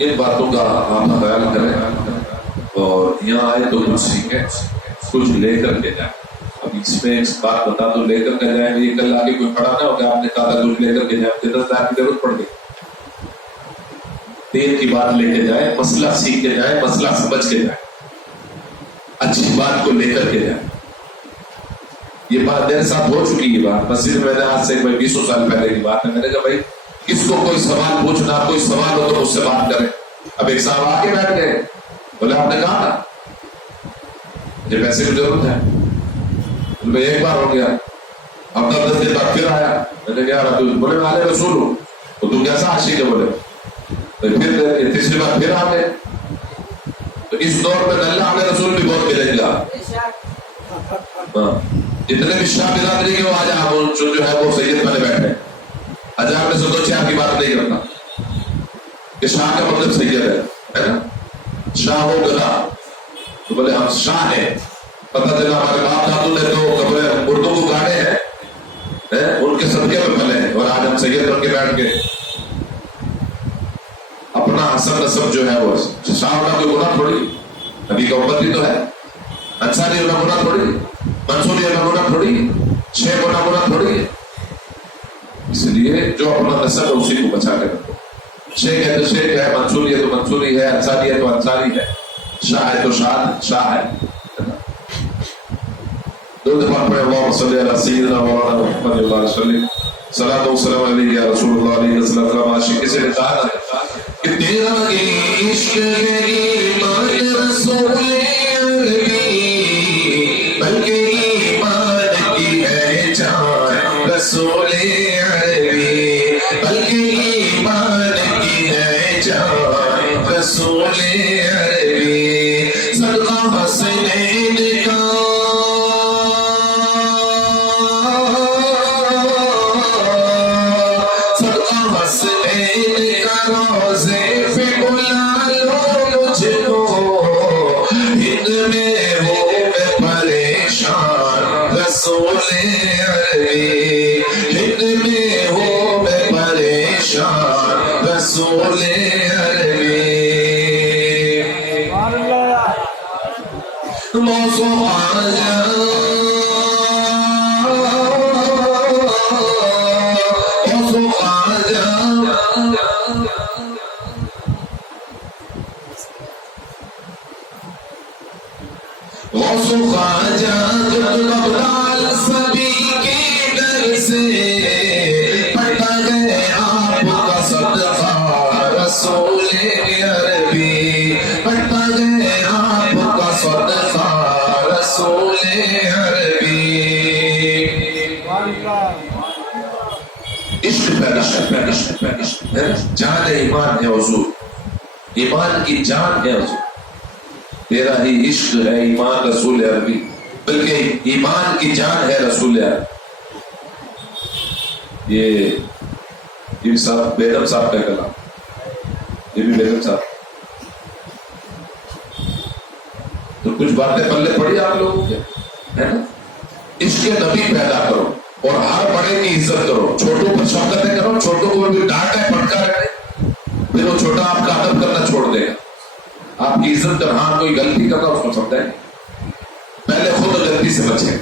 ان باتوں کا آپ خیال کریں اور یہاں آئے تو کچھ سیکھیں، کچھ لے کر کے جائیں۔ اب اس میں ایک بات بتا دو، لے کر کے جائیں گے، یہ کل آگے کوئی پڑا نہ ہوگا آپ نے کہا تھا کچھ لے کر کے جائیں، 10,000 کی ضرورت پڑ گئی۔ دین کی بات لے کے جائیں، مسئلہ سیکھ کے جائیں، مسئلہ سمجھ کے جائیں، اچھی بات کو لے کر کے جائیں۔ یہ بات میرے ساتھ ہو چکی، یہ بات مسجد میں نے آج سے 20 سال پہلے کی بات ہے، میں نے کہا بھائی کس کو کوئی سوال پوچھنا، کوئی سوال ہو تو مجھ سے بات کریں۔ اب ایک صاحب آ کے بیٹھ گئے، بولے آپ نے کہا نا مجھے پیسے کی ضرورت ہے، بھائی ایک بار ہو گیا، اب 10 دن بعد پھر آیا، میں نے کہا بولے میں علیہ رسول ہوں، تو تم کیسا عاشق ہے؟ بولے پھر تیسری بار پھر آ گئے۔ تو اس دور میں اللہ علیہ رسول بھی بہت ملے گا، جتنے بھی شاہ برادری کے وہ آج آپ جو ہے وہ سید بنے بیٹھے، 1000 میں سے 2-4 کی بات نہیں کرتا کہ شاہ کا مطلب سید ہے نا، شاہ ہو گدا تو بولے ہم شاہ ہیں، پتہ چلا ہمارے باپ دادو نے تو اردو کو گاڑے ہیں، ان کے صدقے میں پلے ہیں، اور آج ہم سید بن کے بیٹھ گئے۔ اپنا حسب نسب جو ہے وہ شاہ ہونا کوئی گناہ تھوڑی، نبی کا امتی تو ہے، انصاری ہونا گناہ تھوڑی، منصوری ہونا گناہ تھوڑی، شیخ ہونا گناہ تھوڑی ہے۔ اس لیے جو اپنا نسب ہے اسی کو بچا کے رکھو، شیخ ہے تو شیخ ہے، منصوری ہے تو منصوری ہے، انصاری ہے تو انصاری ہے، شاہ ہے تو شاہ ہے۔ دو دفعہ پڑھے اللہم صلی علی سیدنا مولانا محمد اللہ علیہ وسلم، صلاۃ و سلام علیہ یا رسول اللہ علیہ وسلم۔ عاشق کسی نے کہا نا کہ تیرا عشق ہے ایمان رسول عربی، بلکہ ایمان کی ہے جان رسول عربی، بلکہ ایمان کی ہے جان رسول عربی۔ صدقہ حسنین کا روزے پہ بلا لو مجھ کو، ہند میں ہوں میں پریشان رسول عربی، ہند میں ہوں میں پریشان رسول عربی۔ موضوع سبھی کے در سے پڑھتا ہے آپ کا صدقہ رسول عربی، پڑھتا ہے آپ کا صدقہ رسول عربی۔ عشق جان ایمان ہے حضور، ایمان کی جان ہے حضور، تیرا ہی عشق ہے ایمان رسول عربی، بلکہ ایمان کی جان ہے رسول عربی۔ یہ صاحب بیگم صاحب کا کلام، یہ بھی بیگم صاحب، تو کچھ باتیں پلے پڑی آپ لوگوں کے، ہے نا؟ عشق نبی پیدا کرو اور ہر بڑے کی عزت کرو، چھوٹوں پر شفقتیں کرو، چھوٹوں کو بھی ڈانٹیں پھٹکاریں پھر وہ چھوٹا آپ کا ادب کرنا چھوڑ دے گا، آپ کی عزت کر، ہاں کوئی غلطی کرنا اس کو سمجھائیں، پہلے خود غلطی سے بچیں،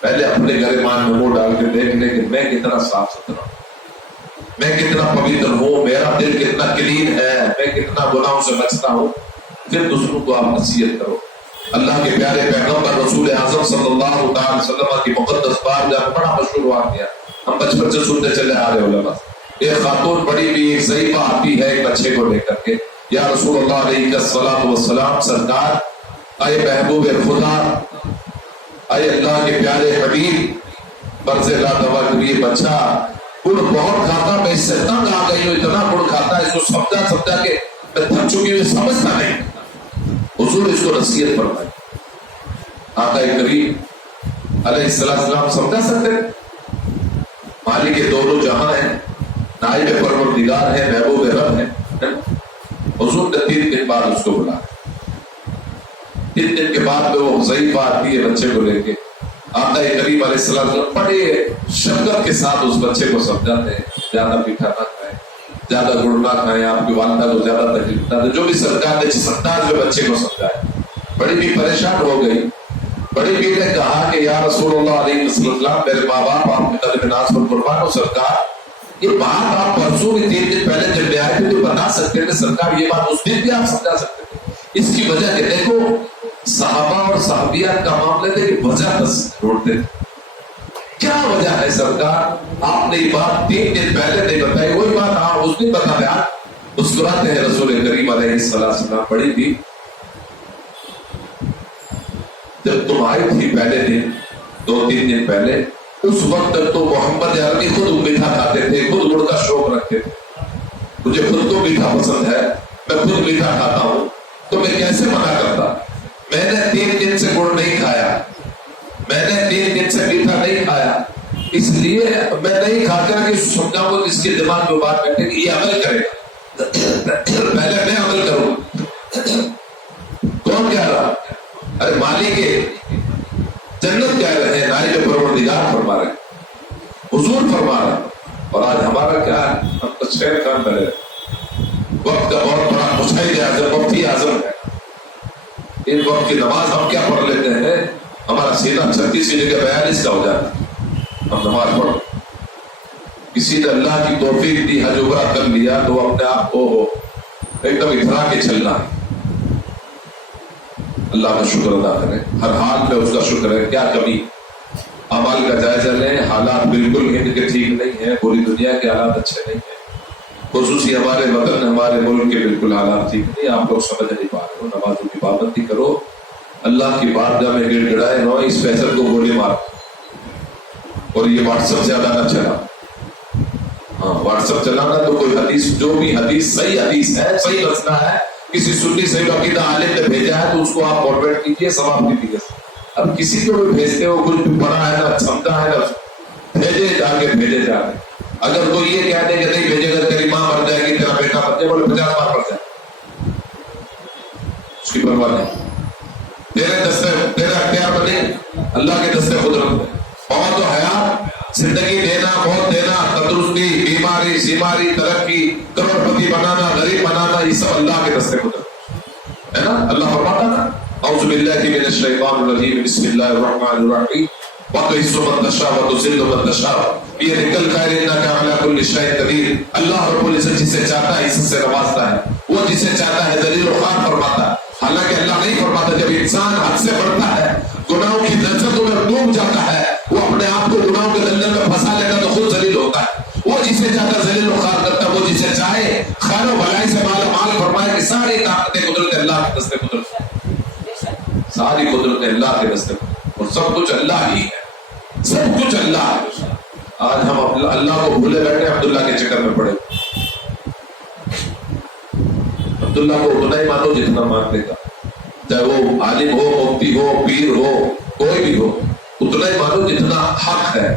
پہلے اپنے گریبان میں منہ ڈال کے دیکھ لیں کہ میں کتنا صاف ستھرا ہوں، میں کتنا پویتر ہوں، میرا دل کتنا کلین ہے، میں کتنا گناہوں سے بچتا ہوں، پھر دوسروں کو آپ نصیحت کرو۔ اللہ کے پیارے پیغمبر رسول اعظم صلی اللہ علیہ وسلم کی مقدس بات جب بڑا مشہور واقعہ ہم بچپن سے سنتے چلے آ رہے علماء، ایک خاتون بڑی بھی ایک ضعیفہ آتی ہے ایک بچے کو لے کر کے، یا رسول اللہ علیہ الصلوۃ والسلام سرکار، اے محبوب خدا، اے اللہ کے پیارے حبیب، برز لا دوا یہ بچہ گڑ بہت کھاتا، میں اس سے تنگ آ گئی ہوں، اتنا گڑ کھاتا ہے، اس کو سمجھا کے میں تھک چکی ہوں، سمجھتا نہیں، حضور اس کو نصیحت فرمائی۔ آقا کریم علیہ السلام سمجھا سکتے ہیں، مالک دونوں جہاں ہیں، نائب پروردگار ہے، محبوب رب ہے، حضور نے 3 دن بعد اس کو بلا، 3 دن کے بعد میں وہ ضعیفہ آتی ہے بچے کو لے کے، آقا کریم علیہ السلام بڑے شفقت کے ساتھ اس بچے کو سمجھاتے ہیں، زیادہ میٹھا نہ کھائے، زیادہ گڑ نہ کھائیں، آپ کی والدہ کو زیادہ تکلیف نہ دے، جو بھی سرکار نے جس انداز میں بچے کو سمجھایا۔ بڑی بھی پریشان ہو گئی، بڑی بھی نے کہا کہ یا رسول اللہ علیہ وسلم میرے ماں باپ آپ کے قدم ناز پر قربان ہو، سرکار یہ بات آپ پرسوں کے 3 دن پہلے جب لے آئے تھے تو بتا سکتے تھے، سرکار یہ بات اس دن بھی آپ سمجھا سکتے تھے۔ اس کی وجہ کہ دیکھو صحابہ اور صحابیات کا معاملہ تھے کہ وجہ ڈھونڈتے تھے، کیا وجہ ہے سرکار؟ آپ نے یہ بات 3 دن پہلے نہیں بتائی، وہی بات آپ اس دن بتا دیں۔ آپ مسکراتے ہیں رسول کریم علیہ السلام۔ بڑی بھی جب تم آئی تھی پہلے دن 2-3 دن پہلے، اس وقت تک تو محمد عربی خود میٹھا کھاتے تھے، خود گڑ کا شوق رکھتے تھے۔ مجھے خود کو میٹھا پسند ہے، میں خود میٹھا کھاتا ہوں، تو میں کیسے منع کرتا؟ میں نے 3 دن سے گڑ نہیں کھایا، میں نے 3 دن سے میٹھا نہیں کھایا، اس لیے میں نہیں کھا کر کہ سمجھاؤں جس کے دماغ میں بات بیٹھے کہ یہ عمل کرے گا، پہلے میں عمل کروں۔ کون کہہ رہا؟ ارے مالک جنت کہہ رہے ہیں، نائب پروردگار فرما رہے ہیں، حضور فرما رہے ہیں۔ اور آج ہمارا کیا ہے؟ ہم تو شہر کام کرے وقت کا بہت بڑا مجاہد اعظم مفتی اعظم ہے، ان وقت کی نماز ہم کیا پڑھ لیتے ہیں، ہمارا سینہ 36 کی جگہ 42 کا ہو جاتا ہے، ہم نماز پڑھو۔ کسی نے اللہ کی توفیق دی، حج عمرہ کر لیا تو اپنے آپ کو ایک دم اترا کے چلنا ہے، اللہ کا شکر ادا کریں، ہر حال میں اس کا شکر ہے۔ کیا کمی؟ اعمال کا جائزہ لیں، حالات بالکل ہند کے ٹھیک نہیں ہیں، پوری دنیا کے حالات اچھے نہیں ہیں، خصوصی ہمارے وطن ہمارے ملک کے بالکل حالات ٹھیک نہیں۔ آپ لوگ سمجھ نہیں پا رہے ہو، نمازوں کی پابندی کرو، اللہ کی بارگاہ میں گڑ گڑائے نہ، اس فیصل کو گولی مار، اور یہ واٹس ایپ زیادہ نہ چلا۔ ہاں واٹس ایپ چلانا تو کوئی حدیث، جو بھی حدیث صحیح حدیث ہے، صحیح مسئلہ ہے، کسی سنی صحیح عقیدہ عالم نے بھیجا ہے تو اس کو آپ فارورڈ کیجیے، ثواب دیجیے۔ اب کسی کو بھی بھیجتے ہو، کچھ بھی پڑھا ہے نہ سمجھا ہے نہ، بھیجے جا کے بھیجے جا کے۔ اگر کوئی یہ کہہ دے کہ نہیں بھیجے گا تیری ماں مر جائے گی، تیرا بیٹا مر جائے، بولے 50 بار مر جائے، اس کی پرواہ نہیں۔ تیرے دستے، تیرا اختیار میں نہیں، اللہ کے دستے قدرت میں۔ موت و حیات، زندگی دینا، موت دینا، تندرستی، بیماری، سیماری، ترقی، کروڑ پتی بنانا، غریب بنانا، یہ سب اللہ کے دستے قدرت ہے نا۔ اللہ فرماتا نا اعوذ باللہ من الشیطان الرجیم بسم اللہ الرحمن الرحیم وَتُعِزُّ مَن تَشَاءُ وَتُذِلُّ مَن تَشَاءُ بِيَدِكَ الْخَيْرُ إِنَّكَ عَلَىٰ كُلِّ شَيْءٍ قَدِيرٌ۔ اللہ رب العزت جسے چاہتا ہے عزت سے نوازتا ہے، وہ جسے چاہتا ہے ذلیل و خوار فرماتا ہے۔ حالانکہ اللہ نہیں فرماتا، جب انسان حد سے بڑھتا ہے، گناہوں کی لذتوں میں ڈوب جاتا ہے، وہ اپنے آپ کو گناہوں کے دلدل میں پھنسا لیتا تو خود ذلیل ہوتا ہے۔ وہ جسے چاہتا ذلیل و خوار کرتا ہے، وہ جسے چاہے خیر و بھلائی سے مالا مال فرمائے کہ ساری طاقتیں قدرت اللہ کے دستے قدرت، ساری قدرت اللہ کے دستے، اور سب کچھ اللہ ہی ہے، سب کچھ اللہ ہے۔ آج ہم اللہ کو بھولے بیٹھے، عبداللہ کے چکر میں پڑے۔ عبداللہ کو اتنا ہی مانو جتنا ماننے کا، چاہے وہ عالم ہو، مفتی ہو، پیر ہو، کوئی بھی ہو، اتنا ہی مانو جتنا حق ہے۔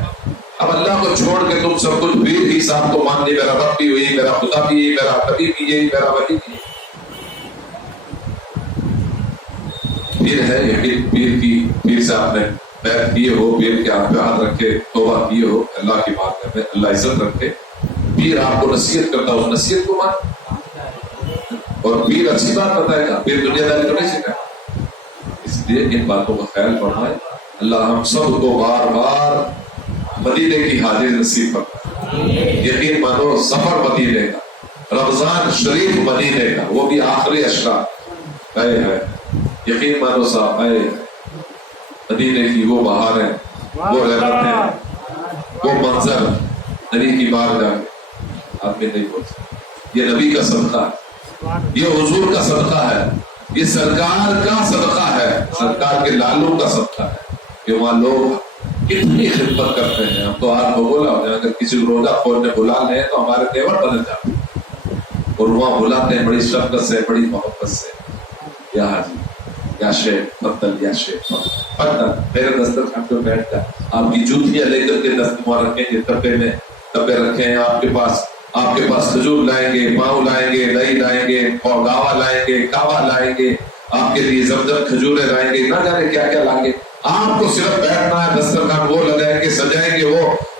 اب اللہ کو چھوڑ کے تم سب کچھ پیر ہی صاحب کو مان لی، میرا رب بھی ہوئی، میرا خدا بھی یہی، میرا نبی بھی یہی، میرا ولی بھی یہی۔ پیر ہے یقین، پیر سے آپ نے بیعت کیے ہو، پیر کے ہاتھ پہ ہاتھ رکھے توبہ کیے ہو، اللہ کی بات میں اللہ عزت رکھے، پیر آپ کو نصیحت کرتا، اس نصیحت کو مان، اور پیر اچھی بات بتائے گا، پیر دنیا داری کو نہیں سکھائے۔ اس لیے ان باتوں کا خیال فرمائے، اللہ ہم سب کو بار بار مدینے کی حاضر نصیب فرمائے۔ یقین مانو سفر مدینے کا، رمضان شریف مدینے کا، وہ بھی آخری اشرا ہے، یقین مانو صاحب ہے، مدینے کی وہ بہاریں، وہ رحمتیں، وہ منظر، نبی کی بار جا کے آدمی نہیں بول سکتا۔ یہ نبی کا صدقہ ہے، یہ حضور کا صدقہ ہے، یہ سرکار کا صدقہ ہے، سرکار کے لالوں کا صدقہ ہے کہ وہاں لوگ کتنی خدمت کرتے ہیں۔ ہم تو آج بولا ہو جائے، اگر کسی کو روزہ کھولنے بلا لیں تو ہمارے تیور بدل جاتے ہیں، اور وہاں بلاتے ہیں بڑی شفقت سے، بڑی محبت سے، یا حاجی، یا شیخ فضل، یا شیخ فضل، میرے دسترخوان پہ بیٹھ کر آپ کی جوتیاں لے کر کے دستمال رکھیں گے، تبے میں تبے رکھیں، آپ کے پاس کھجور لائیں گے، پاؤں لائیں گے، دہی لائیں گے، اور گاوا لائیں گے، کعوہ لائیں گے، آپ کے لیے زمزم کھجورے لائیں گے، نہ جانے کیا کیا لائیں گے۔ آپ کو صرف بیٹھنا ہے، دسترخوان وہ لگائیں گے، سجائیں گے، وہ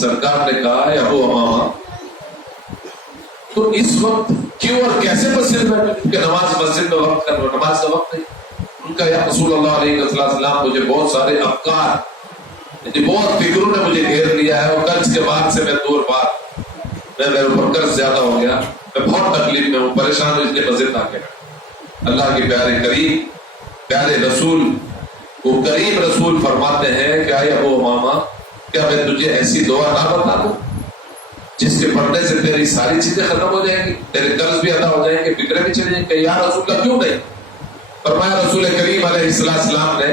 سرکار نے کہا ہے ابو امامہ تو اس وقت کیوں اور کیسے مسجد میں کہ نماز مسجد میں وقت کرو، نماز کا وقت نہیں. ان کا یا رسول اللہ علیہ وسلم مجھے بہت سارے افکار بہت فکروں نے مجھے گھیر لیا ہے، اور قرض کے بعد سے میں دور بار میرے اوپر قرض زیادہ ہو گیا، میں بہت تکلیف میں ہوں، پریشان ہوں، اس لیے مسجد آ کے اللہ کے پیارے کریم پیارے رسول وہ کریم رسول فرماتے ہیں کہ آئے ابو امامہ کیا میں تجھے ایسی دعا نہ بتا دوں جس کے پڑھنے سے تیری ساری چیزیں ختم ہو جائیں گی، تیرے قرض بھی ادا ہو جائیں گے، فکریں بھی چلے جائیں گے. یا رسول اللہ کیوں نہیں؟ فرمایا رسول کریم علیہ السلام نے،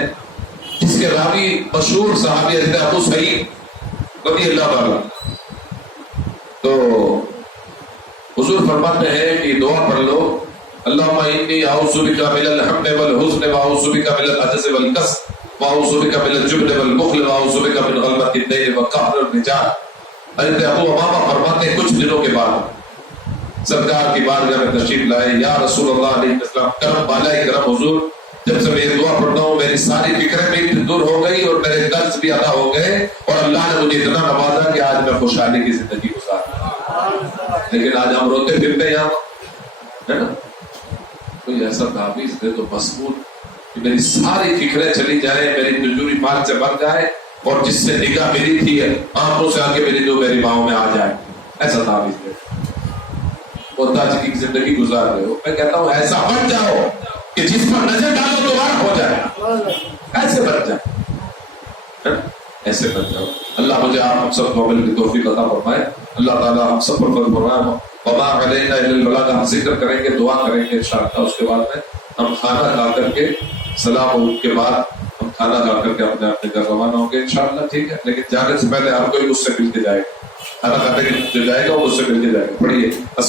جس کے راوی مشہور صحابی حضرت ابو سعید رضی اللہ عنہ، تو حضور فرماتے ہیں کہ دعا پڑھ لو اللہم انی اعوذ بک من الہم والحزن واعوذ بک من العجز والکسل واعوذ بک من الجبن والبخل واعوذ بک من غلبۃ الدین وقہر الرجال. حضرت ابو امامہ فرماتے ہیں کچھ دنوں کے بعد سرکار کی بارگاہ میں تشریف لائے. یا رسول اللہ علیہ وسلم کرم بالائے کرم حضور، جب سے میں یہ دعا پڑھتا ہوں میری ساری فکریں بھی دور ہو گئی اور میرے قرض بھی ادا ہو گئے، اور اللہ نے مجھے اتنا نوازا کہ آج میں خوشحالی کی زندگی گزار رہا ہوں. لیکن آج ہم روتے پھرتے ہیں یہاں، ہے نا؟ کوئی ایسا تعویذ دے تو مضمون کہ میری ساری فکریں چلی جائیں، میری تجوری مال سے بن جائے، اور جس سے نگاہ میری تھی آنکھوں سے آگے میری دو میری باہوں میں آ جائے، ایسا تعویذ دے. وہ تاج کی زندگی گزار رہے ہو، میں کہتا ہوں ایسا بن جاؤ کہ جس پر نظر ڈالو تو وار ہو جائے، ایسے بن جائے، ایسے بن جاؤ. اللہ مجھے آپ ہم سب کو عمل کی توفیق عطا فرمائے. اللہ تعالیٰ ہم سب پر فضل فرمائے. وما علینا الا البلاغ. ہم ذکر کریں گے، دعا کریں گے انشاءاللہ. اس کے بعد میں ہم کھانا کھا کر کے سلام کے بعد ہم کھانا کھا کر کے اپنے اپنے گھر روانہ ہوں گے انشاءاللہ. ٹھیک ہے، لیکن جانے سے پہلے ہر کوئی مجھ سے مل کے جائے گا. کھانا کھانے کے جو جائے گا وہ مجھ سے مل کے جائے گا. پڑھیے